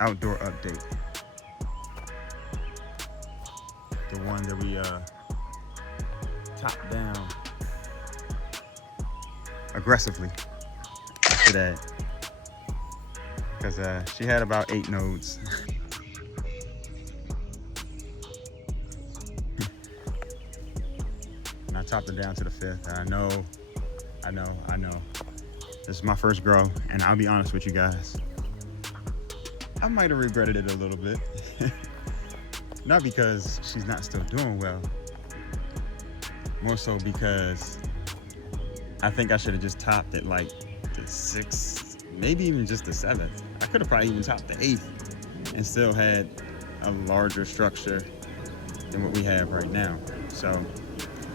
outdoor update. The one that we topped down aggressively today. Because she had about 8 nodes. And I topped it down to the 5th. And I know. This is my first grow, and I'll be honest with you guys. I might have regretted it a little bit. Not because she's not still doing well. More so because I think I should have just topped it like the 6th, maybe even just the 7th. I could have probably even topped the 8th and still had a larger structure than what we have right now. So,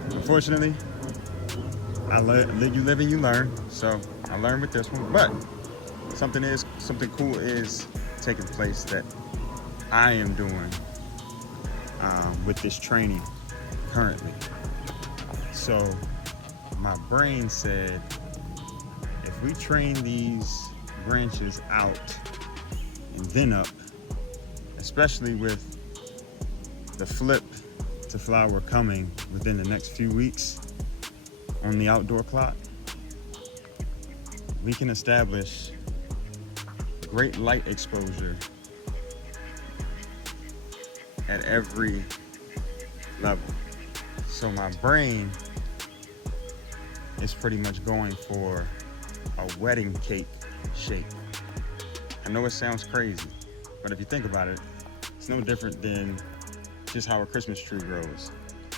unfortunately, you live and you learn. So I learned with this one, but something cool is taking place that I am doing with this training currently. So my brain said, if we train these branches out and then up, especially with the flip to flower coming within the next few weeks on the outdoor clock, we can establish great light exposure at every level. So my brain is pretty much going for a wedding cake shape. I know it sounds crazy, but if you think about it, it's no different than just how a Christmas tree grows.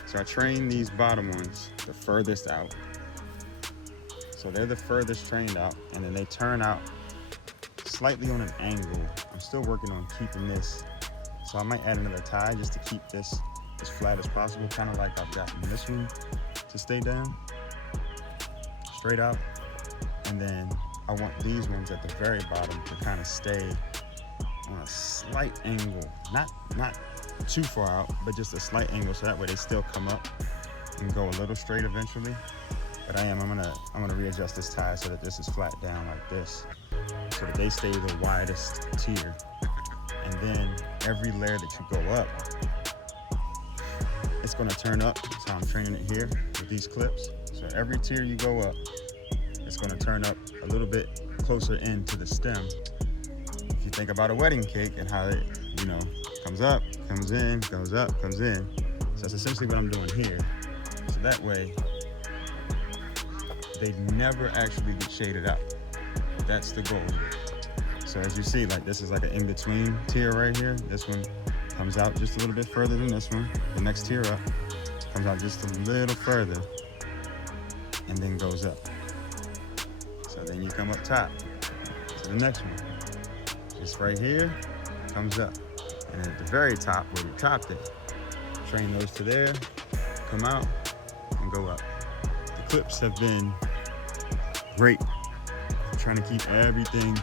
So I train these bottom ones the furthest out. So they're the furthest trained out, and then they turn out slightly on an angle. I'm still working on keeping this, so I might add another tie just to keep this as flat as possible, kind of like I've gotten this one to stay down, straight out. And then I want these ones at the very bottom to kind of stay on a slight angle, not too far out, but just a slight angle, so that way they still come up and go a little straight eventually. But I'm gonna readjust this tie so that this is flat down like this, so that they stay the widest tier. And then every layer that you go up, it's gonna turn up. So I'm training it here with these clips. So every tier you go up, it's gonna turn up a little bit closer into the stem. If you think about a wedding cake and how it, comes up, comes in, goes up, comes in. So that's essentially what I'm doing here. So that way, they never actually get shaded out. That's the goal. So as you see, like this is like an in-between tier right here. This one comes out just a little bit further than this one. The next tier up comes out just a little further and then goes up. So then you come up top to the next one. Just right here, comes up. And at the very top where you topped it, train those to there, come out, and go up. The clips have been great. I'm trying to keep everything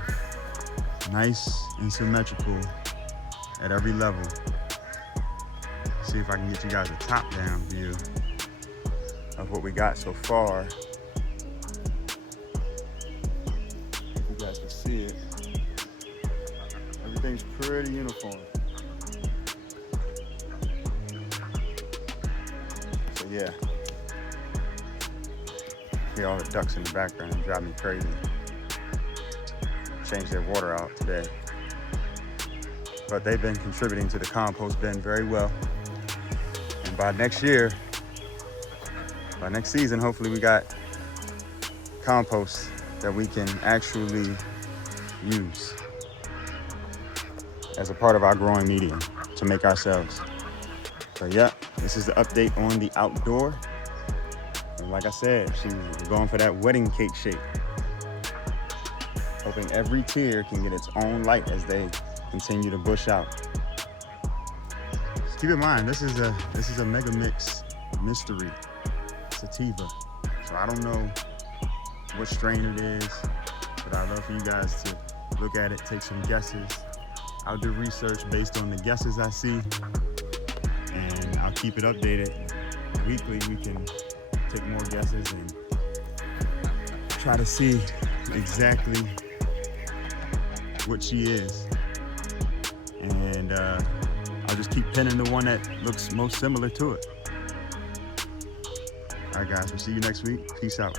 nice and symmetrical at every level. See if I can get you guys a top-down view of what we got so far. If you guys can see it, everything's pretty uniform. So yeah, see all the ducks in the background drive me crazy. Changed their water out today, but they've been contributing to the compost bin very well. And by next season, hopefully we got compost that we can actually use as a part of our growing medium to make ourselves. So yeah, this is the update on the outdoor. And like I said, she's going for that wedding cake shape. Hoping every tier can get its own light as they continue to bush out. Just keep in mind, this is a mega mix mystery sativa. So I don't know what strain it is, but I'd love for you guys to look at it, take some guesses. I'll do research based on the guesses I see, and I'll keep it updated. Weekly, we can take more guesses and try to see exactly what she is. and I'll just keep pinning the one that looks most similar to it. All right, guys, we'll see you next week. Peace out.